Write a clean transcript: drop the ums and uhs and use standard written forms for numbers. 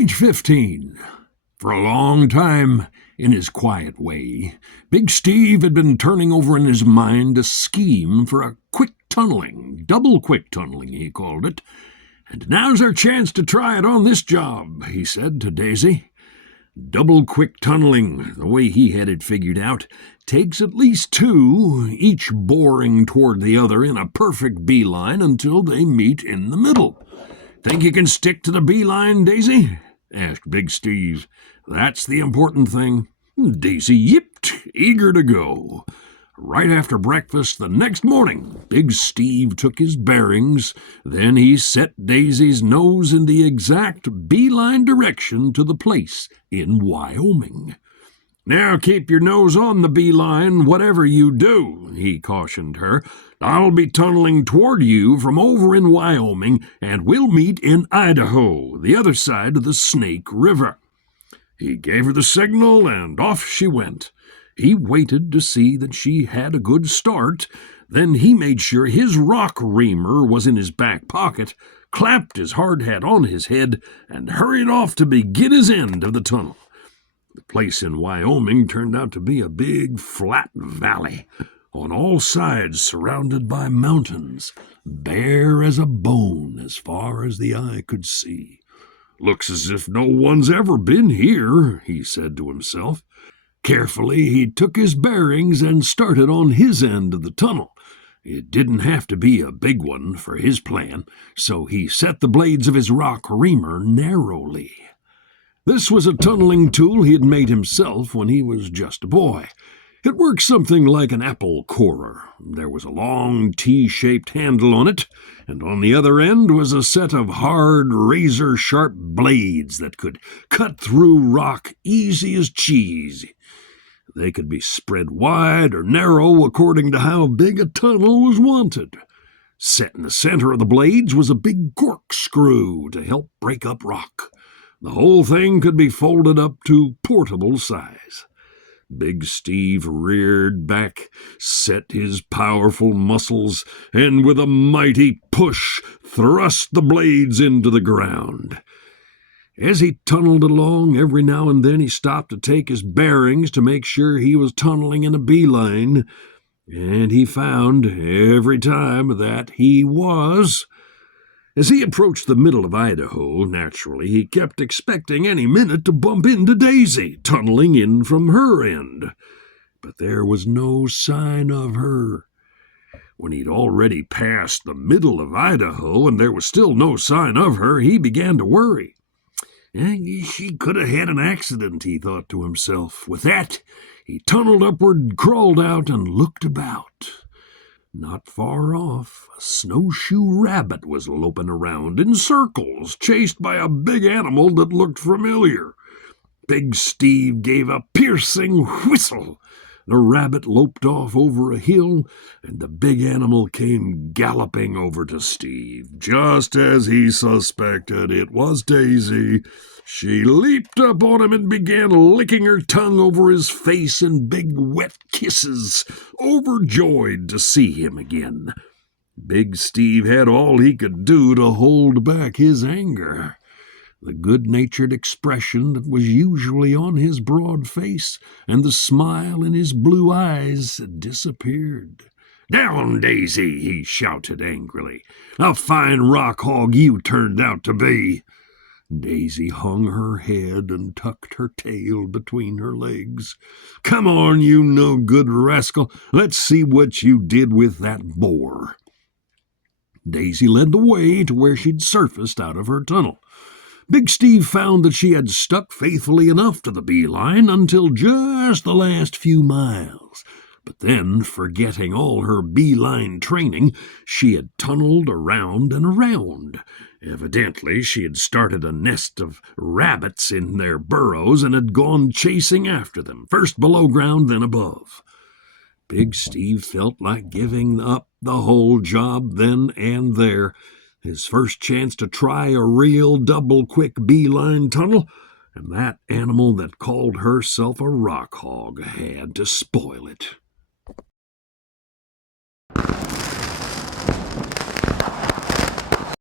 Page 15. For a long time, in his quiet way, Big Steve had been turning over in his mind a scheme for a quick tunneling, double quick tunneling, he called it. "And now's our chance to try it on this job," he said to Daisy. Double quick tunneling, the way he had it figured out, takes at least two, each boring toward the other in a perfect beeline until they meet in the middle. "Think you can stick to the beeline, Daisy?" asked Big Steve. "That's the important thing." Daisy yipped, eager to go. Right after breakfast the next morning, Big Steve took his bearings. Then he set Daisy's nose in the exact beeline direction to the place in Wyoming. "Now keep your nose on the beeline, whatever you do," he cautioned her. "I'll be tunneling toward you from over in Wyoming, and we'll meet in Idaho, the other side of the Snake River." He gave her the signal, and off she went. He waited to see that she had a good start. Then he made sure his rock reamer was in his back pocket, clapped his hard hat on his head, and hurried off to begin his end of the tunnel. The place in Wyoming turned out to be a big, flat valley, on all sides surrounded by mountains, bare as a bone as far as the eye could see. "Looks as if no one's ever been here," he said to himself. Carefully, he took his bearings and started on his end of the tunnel. It didn't have to be a big one for his plan, so he set the blades of his rock reamer narrowly. This was a tunneling tool he had made himself when he was just a boy. It worked something like an apple corer. There was a long T-shaped handle on it, and on the other end was a set of hard, razor-sharp blades that could cut through rock easy as cheese. They could be spread wide or narrow according to how big a tunnel was wanted. Set in the center of the blades was a big corkscrew to help break up rock. The whole thing could be folded up to portable size. Big Steve reared back, set his powerful muscles, and with a mighty push thrust the blades into the ground. As he tunneled along, every now and then he stopped to take his bearings to make sure he was tunneling in a beeline, and he found every time that he was. As he approached the middle of Idaho, naturally, he kept expecting any minute to bump into Daisy, tunneling in from her end. But there was no sign of her. When he'd already passed the middle of Idaho and there was still no sign of her, he began to worry. She could have had an accident, he thought to himself. With that, he tunneled upward, crawled out, and looked about. Not far off, a snowshoe rabbit was loping around in circles, chased by a big animal that looked familiar. Big Steve gave a piercing whistle. The rabbit loped off over a hill, and the big animal came galloping over to Steve. Just as he suspected, it was Daisy. She leaped up on him and began licking her tongue over his face in big wet kisses, overjoyed to see him again. Big Steve had all he could do to hold back his anger. The good-natured expression that was usually on his broad face and the smile in his blue eyes had disappeared. "Down, Daisy!" he shouted angrily. "A fine rock hog you turned out to be!" Daisy hung her head and tucked her tail between her legs. "Come on, you no-good rascal. Let's see what you did with that boar." Daisy led the way to where she'd surfaced out of her tunnel. Big Steve found that she had stuck faithfully enough to the beeline until just the last few miles. But then, forgetting all her beeline training, she had tunneled around and around. Evidently, she had started a nest of rabbits in their burrows and had gone chasing after them, first below ground, then above. Big Steve felt like giving up the whole job then and there. His first chance to try a real double-quick beeline tunnel, and that animal that called herself a rock hog had to spoil it.